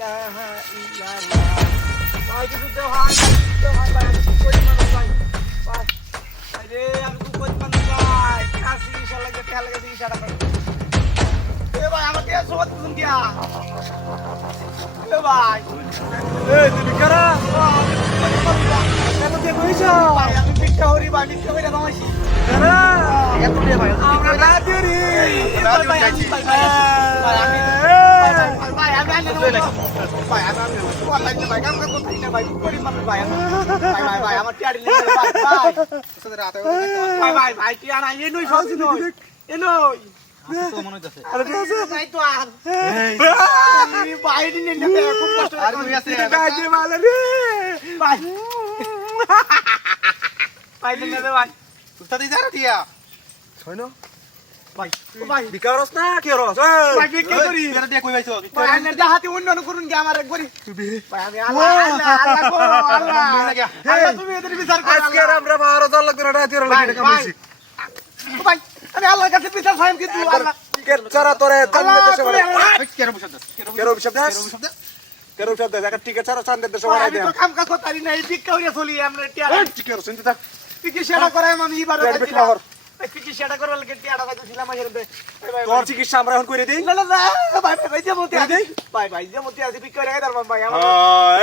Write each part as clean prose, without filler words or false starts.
ইলাহা ইল্লাল্লাহ। ভাই কিছু দেও ভাই, ভাই আমি খুব গরিব মানুষ ভাই। ভাই ভাই রে আমি খুব গরিব মানুষ ভাই। টাকা চিকিৎসা লাগে, টাকা লাগে চিকিৎসাটা করে। এ ভাই আমার টাকা সবাই দিচ্ছেন কিয়া? এ ভাই এই তুমি কারা? এত দিয়ে কইছ? ভাই আমি ভিক্ষা করি ভাই, ভিক্ষা কইরা কামাইছি। কারা? এত দিয়ে ভাই আমরা রাজুরি। ভাই ভাই আমি ভাই ভাই আমি ভাই আমি আনলে ভাই আমি অনলাইনে ভাই কাম করতে থাকি না ভাই খুব গরিব মানুষ ভাই আমি ভাই ভাই ভাই আমার টিয়ারি লেগে ভাই ভাই ভাই ভাই ভাই টিয়া না এ নই সব নই এ নই তো মনে হইতাছে। আরে ঠিক আছে ভাই তো আর এই ভাই দিন নিলে খুব কষ্ট আর কই আছে? গাজে মালা রে ভাই ভাই দিন নিলে ভাই উস্তাদ ইজারা দিয়া। হইনো ভাই ও ভাই বিকারস না কি রস? ভাই কি করি ইজারা দিয়া কই পাইছো? ভাই আনের হাতে অন্য করুন কি আমার একবারই ভাই আমি আল্লাহ আল্লাহ আল্লাহ গো আল্লাহ আল্লাহ তুমি এদের বিচার করো আজকে আমরা 12,000 লাগবে না রাতের ভাই লাগবে কামাইছি। ভাই আমি আল্লাহর কাছে বিচার চাইম কিন্তু আল্লাহ টিকেট ছাড়া তোরে চান্দের দেশে বাড়াই। কেরো বসে কেরো বিশাব দাস? কেরো বিশাব দাস? একটা টিকেট ছাড়া চান্দের দেশে বাড়াই আমি দেন। তো কাম কাজ করতারি না এই ভিক্ষা হইয়া চলি আমরা টিয়া কেরো চিন্তা থাক। কি সেটা করাই আমি এবার পেট লাহর। কি সেটা করার লাগে টিয়াটা পাইছিলাম আগে রে ভাই তোর চিকিৎসা আমরা এখন করে দেই। না না না ভাই ভাই যে মতে আছে ভাই ভাই যে মতে আছে ভিক্ষা রেখে দাও ভাই আমার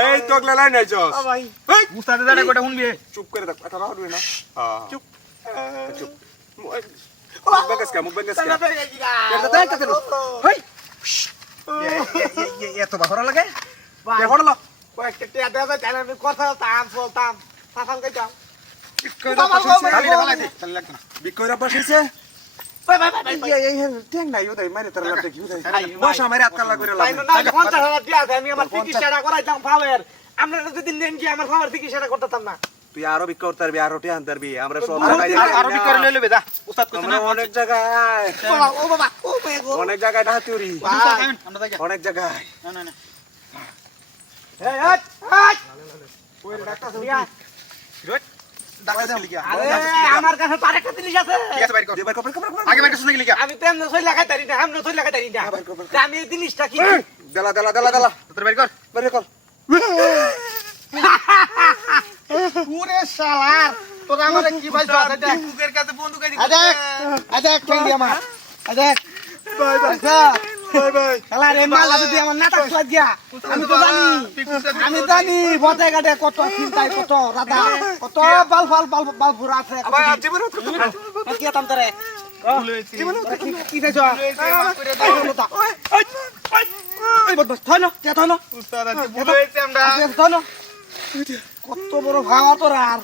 এই তোগলা লাইন আইছস। ভাই এই উস্তাদে দাঁড়া কোটা শুনবি চুপ করে থাক। এটা রাখবি না। চুপ চুপ। মুখ বেঙ্গাস কা, মুখ বেঙ্গাস কা। এটা দেখ কেন হেই এত বাহরা লাগে? ভাই এখন ল। কয়েকটা টিয়া দেওয়া যায় তাহলে আমি কথা তাম চলতাম সাফাল গাইতাম খালি রে ফালাইছি। খালি লাগতো না। বিকয়রা বসেছে। ভাই ভাই ভাই ভাই এই ট্যাং নাই ওদাই মারে তার লাগতে কি ওদাই। ভাই, বসা মারে আটকালা করে ভাই লাভ। না 50,000 টিয়া আছে আমি আমার চিকিৎসাটা করাইতাম ফাওয়ার আমরা যদি নেন কি আমার ফাওয়ার চিকিৎসাটা করতাম না তুই আরো বিক্রি করতে পারবি, আরো টি আনতে পারবি। আমরা সব আরো বিক করে লইলে বেদা উস্তাদ কইছ না আমরা অনেক জায়গায় ও বাবা ও ভাই গো অনেক জায়গায় ডাহাতুরি। ভাই আমরা যাই অনেক জায়গায় না না না এই হাট হাট ওই ডাক্তার সুরিয়া ডাক্তার ছিল কি আরে আমার কাছে আরেকটা জিনিস আছে ঠিক আছে বাইর কর এবার কপর কপর আগে বাইর করছিস নাকি লিখা আমি তো এমন সই লাগাইতারি না এমন সই লাগাইতারি না তা আমি এই জিনিসটা কি দেলা দেলা দেলা দেলা তোর বাইর কর বের কর। পুরে শালা তোরা আমারে কি ভাই দেখ বুকের কাছে বন্দুক আইদি দেখ ঠেং দি আমার দেখ বাই বাই আচ্ছা বাই বাই। শালা রে মালা যদি আমার নাটক লাগিয়া আমি তো জানি বটে গাটে কত চিন্তায় কত রাধা কত বাল ফাল বাল বাল ভরা আছে আবার জীবন কি আতাম তোরে কি দেছ এই বদমাস থয় না কে থয় না উস্তাদ আছে বুঝাইছি আমরা থয় না কত বড় ভাঙা তোর আর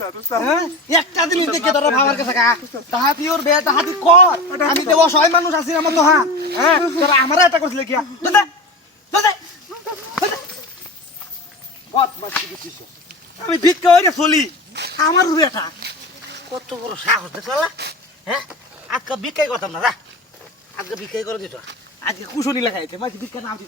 হ্যাঁ একটা জিনিস দেখে তোরা ভাঙার কাছে কা তাহাতি ওর বে তাহাতি কর আমি তো অসহায় মানুষ আছি আমার তো হ্যাঁ তোরা আমারে এটা করছিল কি দে দে বদমাস কি দিছিস আমি ভিক্ষা হইরে চলি আমার বেটা কত বড় সাহস দেখলা হ্যাঁ আজকে ভিক্ষাই করতাম না আজকে ভিক্ষাই করে দিত আজকে কুশনি লাগাইছে মাঝে ভিক্ষা নাম দিত